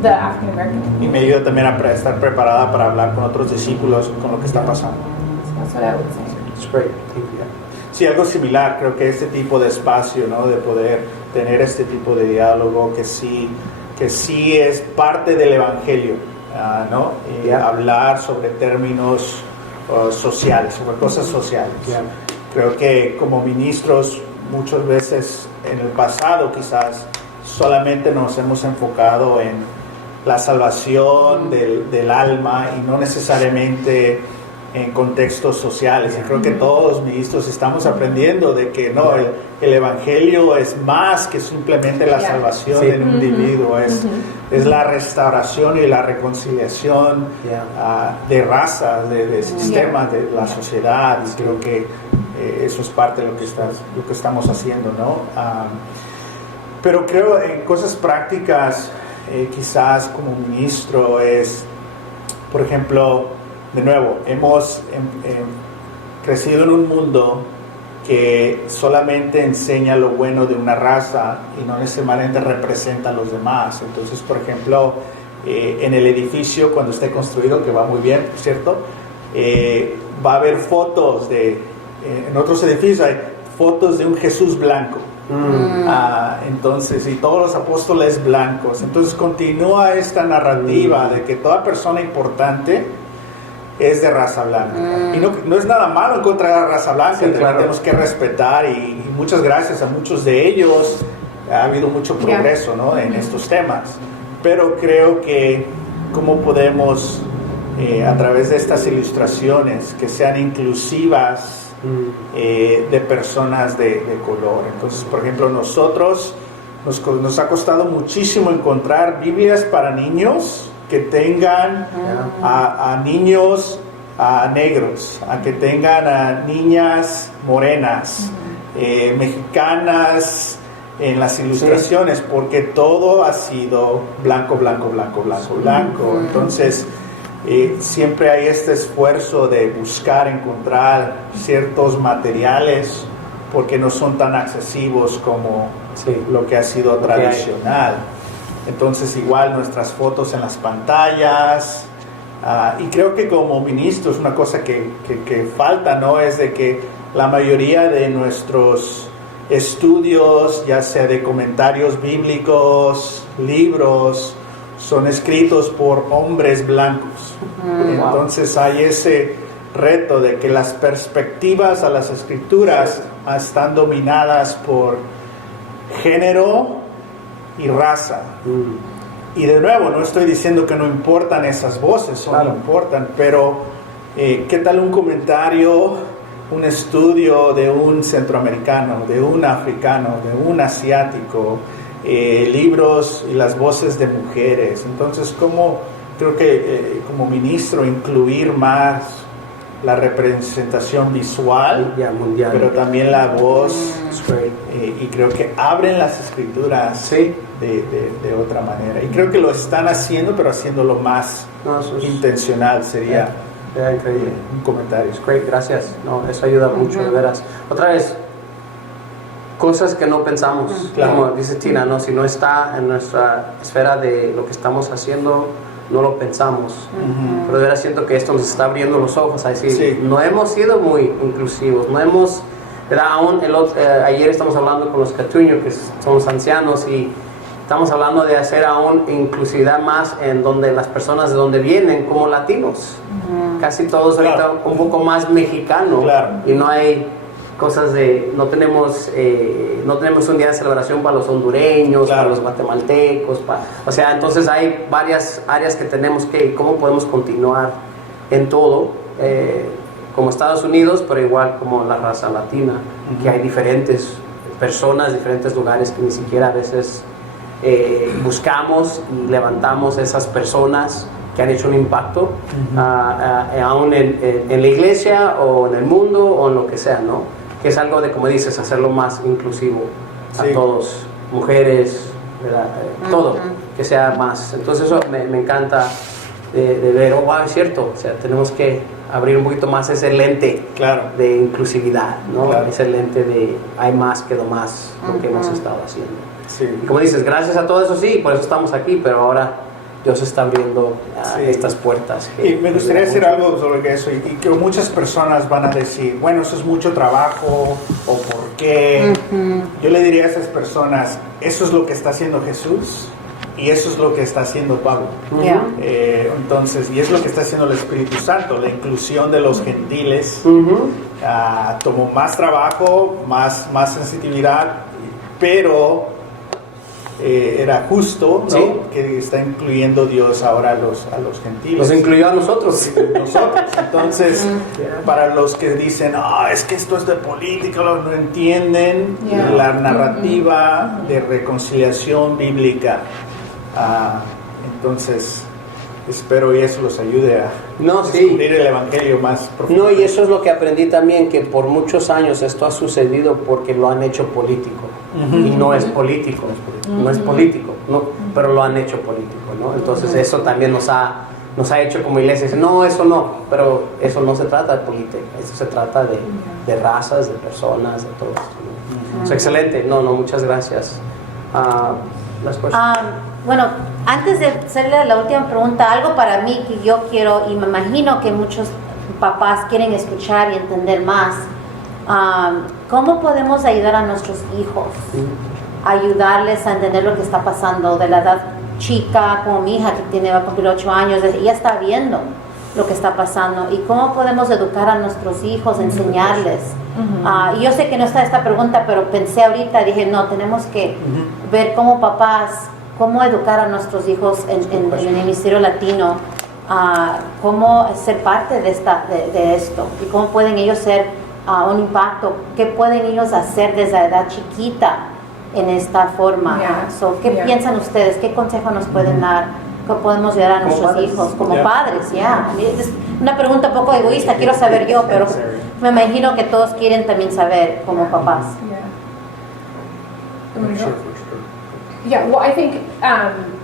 the African American community. Y me ayuda también a estar preparada para hablar con otros discípulos con lo que está pasando. So that's what I would say. It's great. Thank you. Sí, algo similar, creo que este tipo de espacio, ¿no? De poder tener este tipo de diálogo que sí es parte del evangelio, ¿no? Hablar sobre términos sociales, sobre cosas sociales. Creo que como ministros muchas veces en el pasado quizás solamente nos hemos enfocado en la salvación del alma y no necesariamente en contextos sociales. Y creo que todos los ministros estamos aprendiendo de que no, el evangelio es más que simplemente la salvación del individuo, es la restauración y la reconciliación de razas, de sistemas, de la sociedad. Y creo que eso es parte de lo que estamos haciendo, ¿no? Pero creo en cosas prácticas, quizás como ministro es, por ejemplo, de nuevo, hemos crecido en un mundo que solamente enseña lo bueno de una raza y no necesariamente representa a los demás. Entonces, por ejemplo, en el edificio cuando esté construido, que va muy bien, ¿cierto? Va a haber fotos en otros edificios hay fotos de un Jesús blanco. Entonces, y todos los apóstoles blancos. Entonces continúa esta narrativa de que toda persona importante es de raza blanca. Y no es nada malo en contra de la raza blanca, tenemos que respetar y muchas gracias a muchos de ellos. Ha habido mucho progreso, ¿no? En estos temas. Pero creo que cómo podemos, a través de estas ilustraciones, que sean inclusivas de personas de color. Entonces, por ejemplo, nosotros nos ha costado muchísimo encontrar Biblias para niños que tengan a niños negros, a que tengan a niñas morenas, mexicanas, en las ilustraciones, porque todo ha sido blanco, blanco, blanco, blanco, blanco. Entonces, siempre hay este esfuerzo de buscar, encontrar ciertos materiales, porque no son tan accesibles como lo que ha sido tradicional. Entonces, igual nuestras fotos en las pantallas. Y creo que como ministros, una cosa que falta, ¿no?, es de que la mayoría de nuestros estudios, ya sea de comentarios bíblicos, libros, son escritos por hombres blancos. Entonces hay ese reto de que las perspectivas a las escrituras están dominadas por género y raza. Y de nuevo, no estoy diciendo que no importan esas voces, no importan, pero ¿qué tal un comentario, un estudio de un centroamericano, de un africano, de un asiático, libros y las voces de mujeres? Entonces, creo que como ministro incluir más la representación visual, mundial, pero también la voz, y creo que abren las escrituras de otra manera. Y creo que lo están haciendo, pero haciéndolo más intencional sería... increíble. Un comentario. Great, gracias. No, eso ayuda mucho, de veras. Otra vez, cosas que no pensamos, como dice Tina, ¿no? Si no está en nuestra esfera de lo que estamos haciendo, no lo pensamos. Pero de veras siento que esto nos está abriendo los ojos a decir, no hemos sido muy inclusivos, no hemos, ¿verdad? Aún ayer estamos hablando con los Catuño, que somos ancianos, y estamos hablando de hacer aún inclusividad más en donde las personas de donde vienen como latinos. Casi todos ahorita un poco más mexicano. Y no hay cosas de, no tenemos un día de celebración para los hondureños, para los guatemaltecos, o sea, entonces hay varias áreas que tenemos que, cómo podemos continuar en todo, como Estados Unidos, pero igual como la raza latina, que hay diferentes personas, diferentes lugares que ni siquiera a veces buscamos y levantamos esas personas que han hecho un impacto, aún en la iglesia o en el mundo o en lo que sea, ¿no? Que es algo de, como dices, hacerlo más inclusivo a todos, mujeres, ¿verdad? Todo, que sea más. Entonces eso me encanta de ver, wow, es cierto, o sea, tenemos que abrir un poquito más ese lente de inclusividad, ¿no? Ese lente de hay más que lo más, lo que hemos estado haciendo. Y como dices, gracias a todo eso, por eso estamos aquí, pero ahora Dios está abriendo estas puertas. Y me gustaría decir algo sobre eso, y que muchas personas van a decir, bueno, eso es mucho trabajo, o ¿por qué? Yo le diría a esas personas, eso es lo que está haciendo Jesús, y eso es lo que está haciendo Pablo. Entonces, y es lo que está haciendo el Espíritu Santo, la inclusión de los gentiles. Tomó más trabajo, más sensitividad, pero era justo, ¿no? Que está incluyendo Dios ahora a los gentiles. Nos incluyó a nosotros. Entonces, para los que dicen, es que esto es de política, no entienden la narrativa de reconciliación bíblica. Entonces, espero y eso los ayude a descubrir el Evangelio más profundo. No, y eso es lo que aprendí también, que por muchos años esto ha sucedido porque lo han hecho político. Y no es político, no es político, no, pero lo han hecho político, ¿no? Entonces eso también nos ha hecho como iglesia decir, no, eso no, pero eso no se trata de política, eso se trata de razas, de personas, de todo esto, ¿no? Excelente, muchas gracias. Bueno, antes de hacerle la última pregunta, algo para mí que yo quiero, y me imagino que muchos papás quieren escuchar y entender más, ¿cómo podemos ayudar a nuestros hijos? Ayudarles a entender lo que está pasando de la edad chica, como mi hija que va a cumplir 8 años, ella está viendo lo que está pasando, y cómo podemos educar a nuestros hijos, enseñarles. Y yo sé que no está esta pregunta, pero pensé ahorita, dije, no, tenemos que ver como papás, cómo educar a nuestros hijos en el Ministerio Latino, cómo ser parte de esto, y cómo pueden ellos ser un impacto, qué pueden ellos hacer desde la edad chiquita en esta forma. ¿Qué piensan ustedes? ¿Qué consejo nos pueden dar? ¿Cómo podemos ayudar a nuestros hijos como padres? Es una pregunta un poco egoísta, quiero saber yo, pero me imagino que todos quieren también saber como papás. Yeah, well, I think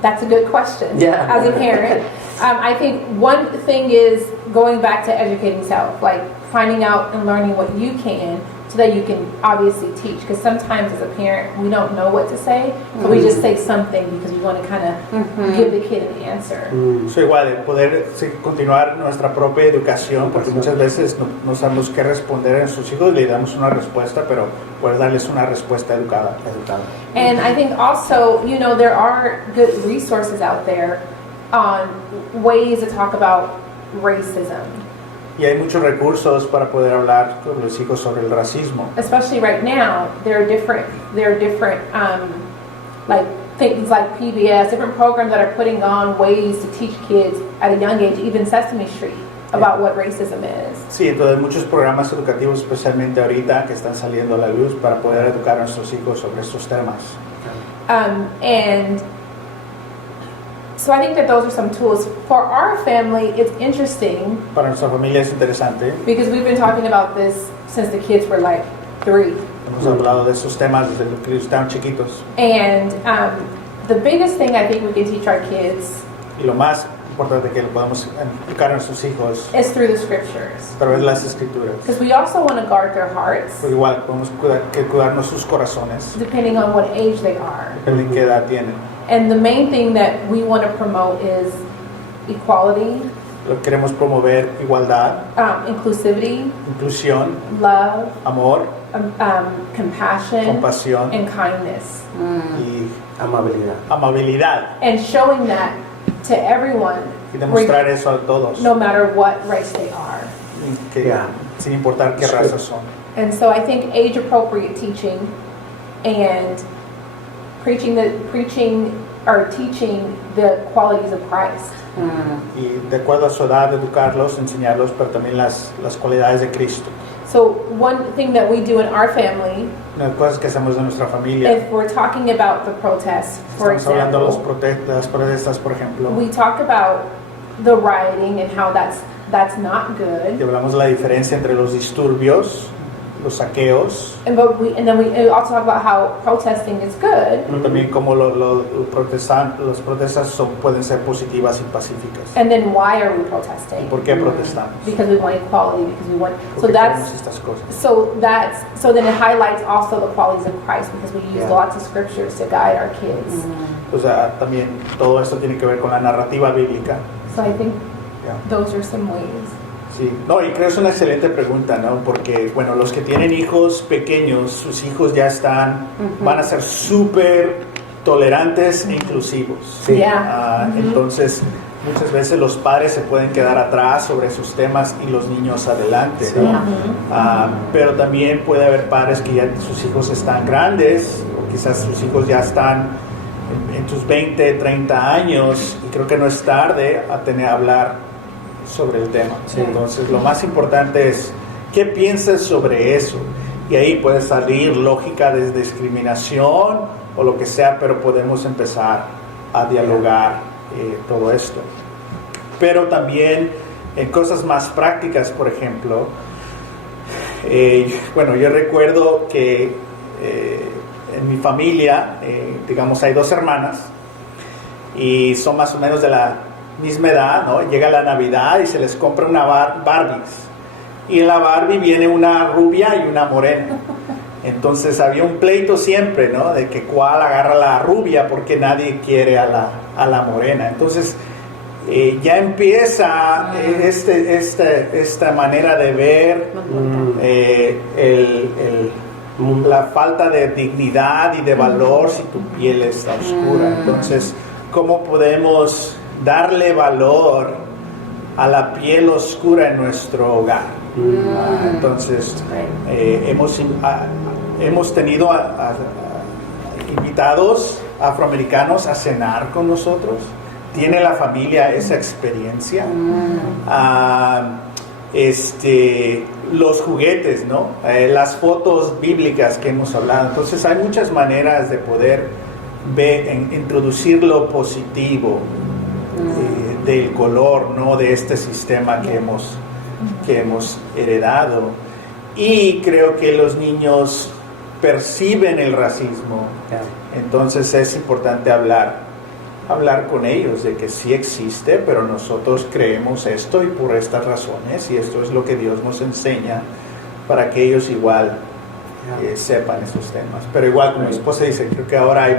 that's a good question. Yeah. As a parent, I think one thing is going back to educating self, like finding out and learning what you can, so that you can obviously teach. Because sometimes as a parent, we don't know what to say, so we just say something because we want to kind of give the kid an answer. So igual, de poder continuar nuestra propia educación, porque muchas veces no sabemos qué responder a nuestros hijos, le damos una respuesta, pero poder darles una respuesta educada. And I think also, you know, there are good resources out there on ways to talk about racism. Y hay muchos recursos para poder hablar con los hijos sobre el racismo. Especially right now, there are different like things like PBS, different programs that are putting on ways to teach kids at a young age, even Sesame Street, about what racism is. Sí, entonces muchos programas educativos, especialmente ahorita, que están saliendo a la luz para poder educar a nuestros hijos sobre estos temas. And so I think that those are some tools. For our family, it's interesting Para nuestra familia es interesante. because we've been talking about this since the kids were like 3. Hemos hablado de estos temas desde que estaban chiquitos. And the biggest thing I think we can teach our kids Y lo más importante que le podemos educar a nuestros hijos is through the scriptures. a través de las escrituras. Because we also want to guard their hearts, Pues igual podemos cuidarnos sus corazones, depending on what age they are. depende de qué edad tienen. And the main thing that we want to promote is equality, Lo queremos promover igualdad, inclusivity, inclusión, love, amor, compassion, compasión and kindness. y Amabilidad. amabilidad. And showing that to everyone, Y demostrar eso a todos, no matter what race they are. y que, Yeah. sin importar qué raza son. And so I think age-appropriate teaching and teaching the qualities of Christ. Y de acuerdo a su edad, educarlos, enseñarlos, pero también las cualidades de Cristo. So one thing that we do in our family, Las cosas que hacemos de nuestra familia. if we're talking about the protests, for Estamos hablando de example, las protestas, por ejemplo. we talk about the rioting and how that's not Y good. hablamos de la diferencia entre los disturbios, los saqueos, And then we also talk about how protesting is good. pero también cómo las protestas pueden ser positivas y pacíficas. And then why are we ¿Y protesting? por qué protestamos? Because we want equality, because we want, so Porque that's queremos estas cosas. so then it highlights also the qualities of Christ, because we use Yeah. lots of scriptures to guide our kids. O sea, también todo esto tiene que ver con la narrativa bíblica. So I think Yeah. those are some ways. Sí, no, y creo que es una excelente pregunta, ¿no? Porque, bueno, los que tienen hijos pequeños, sus hijos ya van a ser súper tolerantes e inclusivos. Sí. Yeah. Entonces, muchas veces los padres se pueden quedar atrás sobre esos temas y los niños adelante, ¿no? Yeah. Pero también puede haber padres que ya sus hijos están grandes, o quizás sus hijos ya están en sus 20, 30 años, y creo que no es tarde a hablar sobre el tema. Sí. Entonces, lo más importante es, ¿qué piensas sobre eso? Y ahí puede salir lógica de discriminación o lo que sea, pero podemos empezar a dialogar todo esto. Pero también en cosas más prácticas, por ejemplo, bueno, yo recuerdo que en mi familia, digamos, hay 2 hermanas y son más o menos de la misma edad, ¿no? Llega la Navidad y se les compra una Barbies. Y en la Barbie viene una rubia y una morena. Entonces había un pleito siempre, ¿no? De que cuál agarra la rubia porque nadie quiere a la morena. Entonces ya empieza esta manera de ver la falta de dignidad y de valor si tu piel está oscura. Entonces, ¿cómo podemos darle valor a la piel oscura en nuestro hogar? Entonces, hemos tenido invitados afroamericanos a cenar con nosotros. ¿Tiene la familia esa experiencia? Los juguetes, ¿no? Las fotos bíblicas que hemos hablado. Entonces hay muchas maneras de poder introducir lo positivo del color, ¿no? De este sistema que hemos heredado. Y creo que los niños perciben el racismo. Entonces es importante hablar con ellos de que sí existe, pero nosotros creemos esto y por estas razones, y esto es lo que Dios nos enseña para que ellos igual sepan esos temas. Pero igual, como mi esposa dice, creo que ahora hay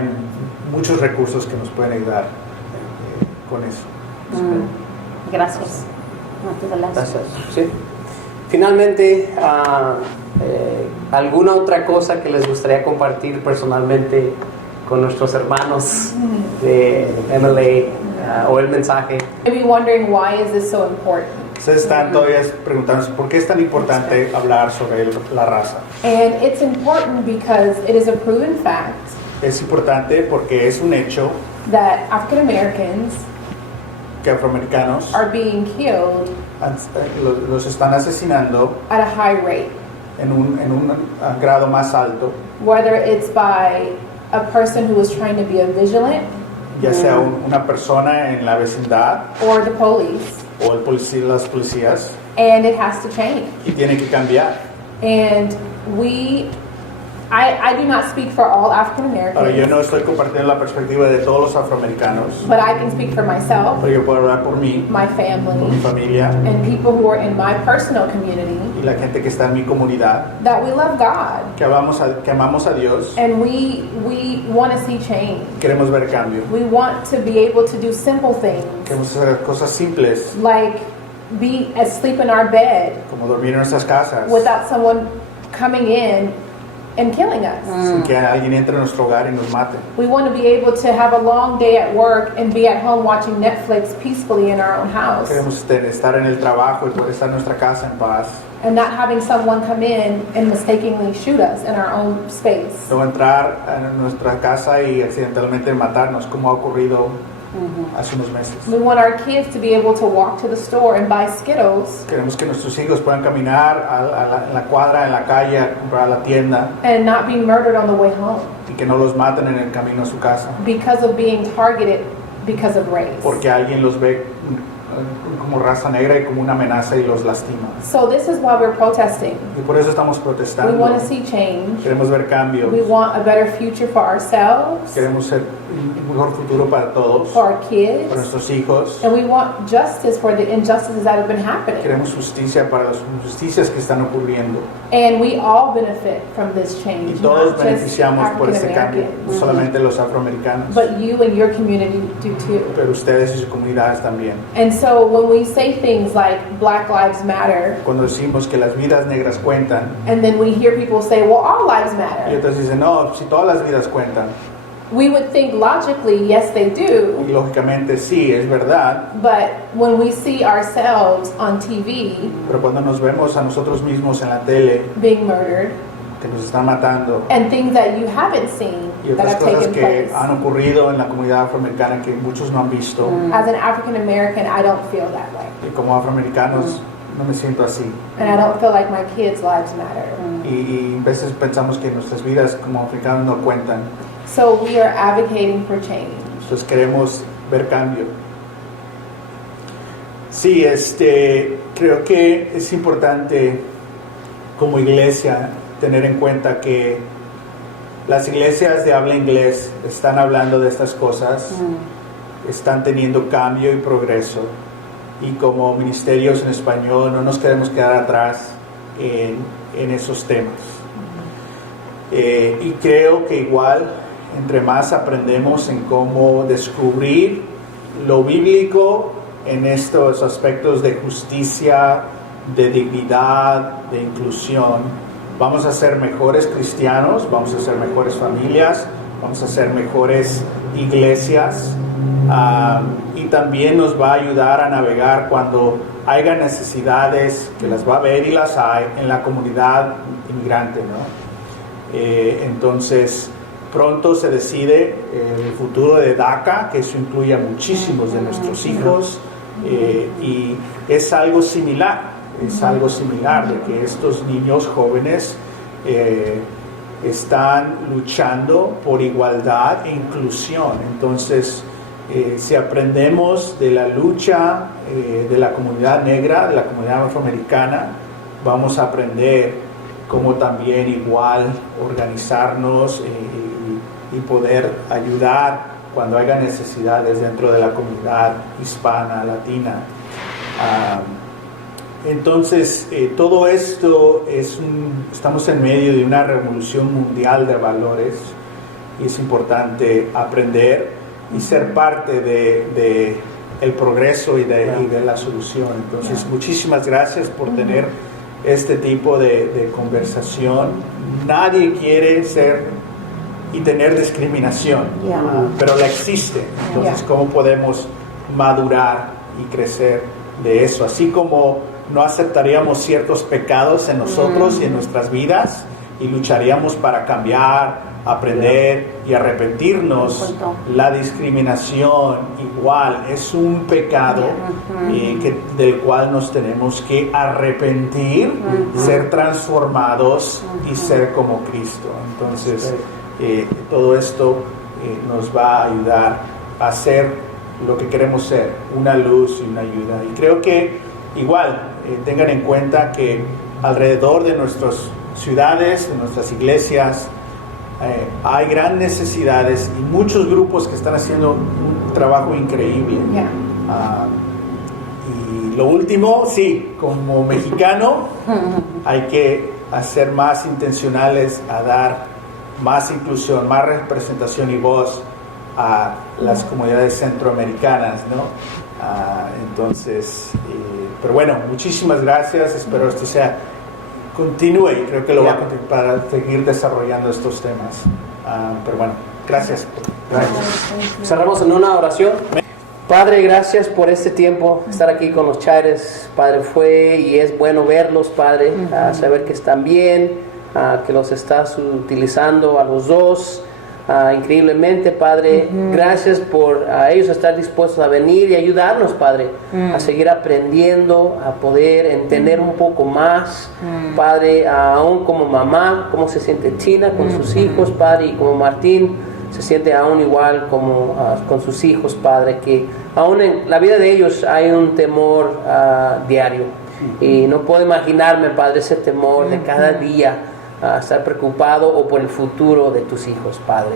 muchos recursos que nos pueden ayudar con eso. Gracias. Gracias. Sí. Finalmente, ¿alguna otra cosa que les gustaría compartir personalmente con nuestros hermanos de MLA o el mensaje? Maybe wondering why is this so important? Ustedes están todavía preguntándose por qué es tan importante hablar sobre la raza. And it's important because it is a proven fact Es importante porque es un hecho that African Americans que afroamericanos are being killed los están asesinando at a high rate, en un grado más alto, whether it's by a person who is trying to be a vigilant ya sea una persona en la vecindad or the police, o las policías, and it has to change. y tiene que cambiar. And I do not speak for all African Ahora, yo Americans, no estoy compartiendo la perspectiva de todos los afroamericanos, but I can speak for myself, pero yo puedo hablar por mí, my por mi family, familia and people who are in my personal community, y la gente que está en mi comunidad, that we love God que amamos a Dios, and we want to see change. queremos ver cambio, We want to be able to do simple things queremos hacer cosas simples, like be asleep in our bed como dormir en nuestras casas, without someone coming in and killing us. sin que alguien entre a nuestro hogar y nos mate. We want to be able to have a long day at work and be at home watching Netflix peacefully in our own house Queremos estar en el trabajo y poder estar en nuestra casa en paz, and not having someone come in and mistakenly shoot us in our own space. no entrar a nuestra casa y accidentalmente matarnos como ha ocurrido hace unos meses. We want our kids to be able to walk to the store and buy Skittles Queremos que nuestros hijos puedan caminar en la cuadra, en la calle, a comprar a la tienda and not be murdered on the way home y que no los maten en el camino a su casa because of being targeted because of race. porque alguien los ve como raza negra y como una amenaza y los lastima. So this is why we're protesting. Y por eso estamos We protestando. want to see change. Queremos ver cambios. We want a better future for ourselves, Queremos ser un mejor futuro para todos, for our kids, para nuestros hijos. and we want justice for the injustices that have been happening. Queremos justicia para las injusticias que están ocurriendo. And we all benefit from this change, Y todos not just beneficiamos por African ese cambio, no Americans, solamente los afroamericanos, but you and your community do too. pero ustedes y sus comunidades también. And so when we say things like Black Lives Matter, Cuando decimos que las vidas negras cuentan, and then we hear people say, well, all lives y matter, otros dicen, no, si todas las vidas cuentan, we would think logically, yes, they do. y lógicamente sí, es verdad, But when we see ourselves on TV pero cuando nos vemos a nosotros mismos en la tele, being murdered, que nos están matando, and things that you haven't seen y that otras have cosas taken que place. han ocurrido en la comunidad afroamericana que muchos no han visto, As an African American, I don't feel that way. y como afroamericanos no me siento así. And I don't feel like my kids' lives matter. Y a veces pensamos que nuestras vidas como africanos no cuentan. So we are advocating for change. Entonces queremos ver cambio. Sí, creo que es importante como iglesia tener en cuenta que las iglesias de habla inglés están hablando de estas cosas, están teniendo cambio y progreso, y como ministerios en español no nos queremos quedar atrás en esos temas. Y creo que igual, entre más aprendemos en cómo descubrir lo bíblico en estos aspectos de justicia, de dignidad, de inclusión, vamos a ser mejores cristianos, vamos a ser mejores familias, vamos a ser mejores iglesias, y también nos va a ayudar a navegar cuando haya necesidades, que las va a haber y las hay en la comunidad inmigrante, ¿no? Entonces, pronto se decide el futuro de DACA, que eso incluye a muchísimos de nuestros hijos, y es algo similar, de que estos niños jóvenes están luchando por igualdad e inclusión. Entonces, si aprendemos de la lucha de la comunidad negra, de la comunidad afroamericana, vamos a aprender como también igual organizarnos y poder ayudar cuando haya necesidades dentro de la comunidad hispana, latina. Entonces, todo esto estamos en medio de una revolución mundial de valores y es importante aprender y ser parte de el progreso y de la solución. Entonces, muchísimas gracias por tener este tipo de conversación. Nadie quiere ser y tener discriminación, pero la existe. Entonces, ¿cómo podemos madurar y crecer de eso? Así como no aceptaríamos ciertos pecados en nosotros y en nuestras vidas y lucharíamos para cambiar, aprender y arrepentirnos. La discriminación igual es un pecado del cual nos tenemos que arrepentir, ser transformados y ser como Cristo. Entonces, todo esto nos va a ayudar a ser lo que queremos ser, una luz y una ayuda. Y creo que igual tengan en cuenta que alrededor de nuestras ciudades, de nuestras iglesias, hay gran necesidades y muchos grupos que están haciendo un trabajo increíble. Y lo último, sí, como mexicano hay que hacer más intencionales a dar más inclusión, más representación y voz a las comunidades centroamericanas, ¿no? Entonces, pero bueno, muchísimas gracias. Espero esto continúe y creo que lo va a continuar para seguir desarrollando estos temas. Pero bueno, gracias. Cerramos en una oración. Padre, gracias por este tiempo, estar aquí con los Chaires. Padre, fue y es bueno verlos, Padre, saber que están bien, que los estás utilizando a los dos. Increíblemente, Padre, gracias por ellos estar dispuestos a venir y ayudarnos, Padre, a seguir aprendiendo, a poder entender un poco más, Padre, aún como mamá, cómo se siente Tina con sus hijos, Padre, y como Martín se siente aún igual como con sus hijos, Padre, que aún en la vida de ellos hay un temor diario, y no puedo imaginarme, Padre, ese temor de cada día, a estar preocupado o por el futuro de tus hijos, Padre.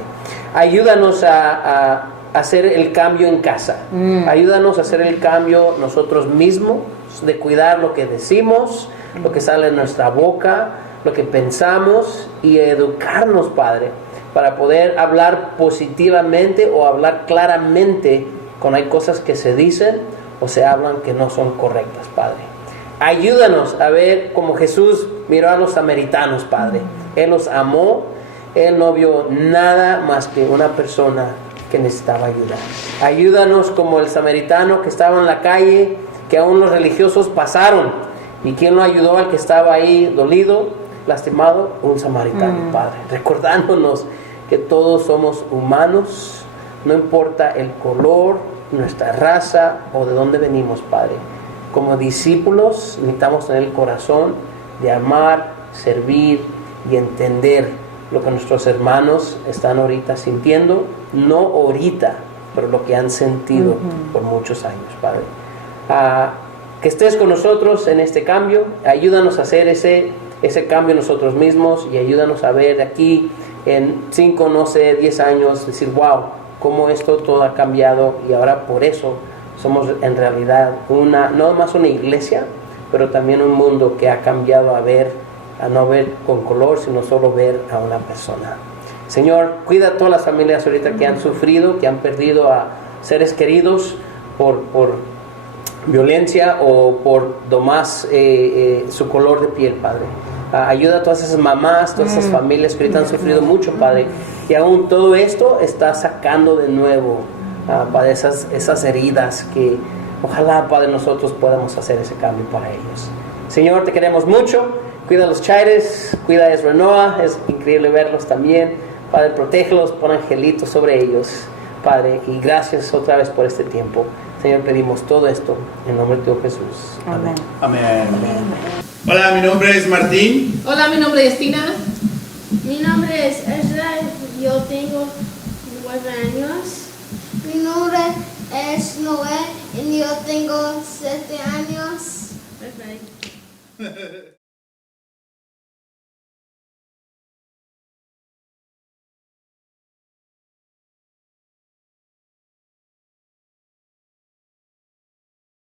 Ayúdanos a hacer el cambio en casa. Ayúdanos a hacer el cambio nosotros mismos, de cuidar lo que decimos, lo que sale de nuestra boca, lo que pensamos, y educarnos, Padre, para poder hablar positivamente o hablar claramente cuando hay cosas que se dicen o se hablan que no son correctas, Padre. Ayúdanos a ver como Jesús miró a los samaritanos, Padre. Él los amó, Él no vio nada más que una persona que necesitaba ayuda. Ayúdanos como el samaritano que estaba en la calle, que aún los religiosos pasaron. ¿Y quién lo ayudó al que estaba ahí dolido, lastimado? Un samaritano, Padre. Recordándonos que todos somos humanos, no importa el color, nuestra raza o de dónde venimos, Padre. Como discípulos necesitamos tener el corazón de amar, servir y entender lo que nuestros hermanos están ahorita sintiendo, no ahorita, pero lo que han sentido por muchos años, Padre. Que estés con nosotros en este cambio, ayúdanos a hacer ese cambio nosotros mismos y ayúdanos a ver de aquí en 5, no sé, 10 años, decir, wow, cómo esto todo ha cambiado, y ahora por eso somos en realidad no más una iglesia, pero también un mundo que ha cambiado a no ver con color, sino solo ver a una persona. Señor, cuida a todas las familias ahorita que han sufrido, que han perdido a seres queridos por violencia o por nomás su color de piel, Padre. Ayuda a todas esas mamás, todas esas familias que ahorita han sufrido mucho, Padre. Y aún todo esto está sacando de nuevo, Padre, esas heridas que ojalá, Padre, nosotros podamos hacer ese cambio para ellos. Señor, te queremos mucho. Cuida a los Chaires, cuida a Ezra Noah, es increíble verlos también. Padre, protégelos, pon angelitos sobre ellos, Padre, y gracias otra vez por este tiempo. Señor, pedimos todo esto en nombre de tu Jesús. Amén. Amén. Hola, mi nombre es Martín. Hola, mi nombre es Tina. Mi nombre es Ezra, yo tengo 9 años. Mi nombre es Noé y yo tengo 7 años. Perfecto.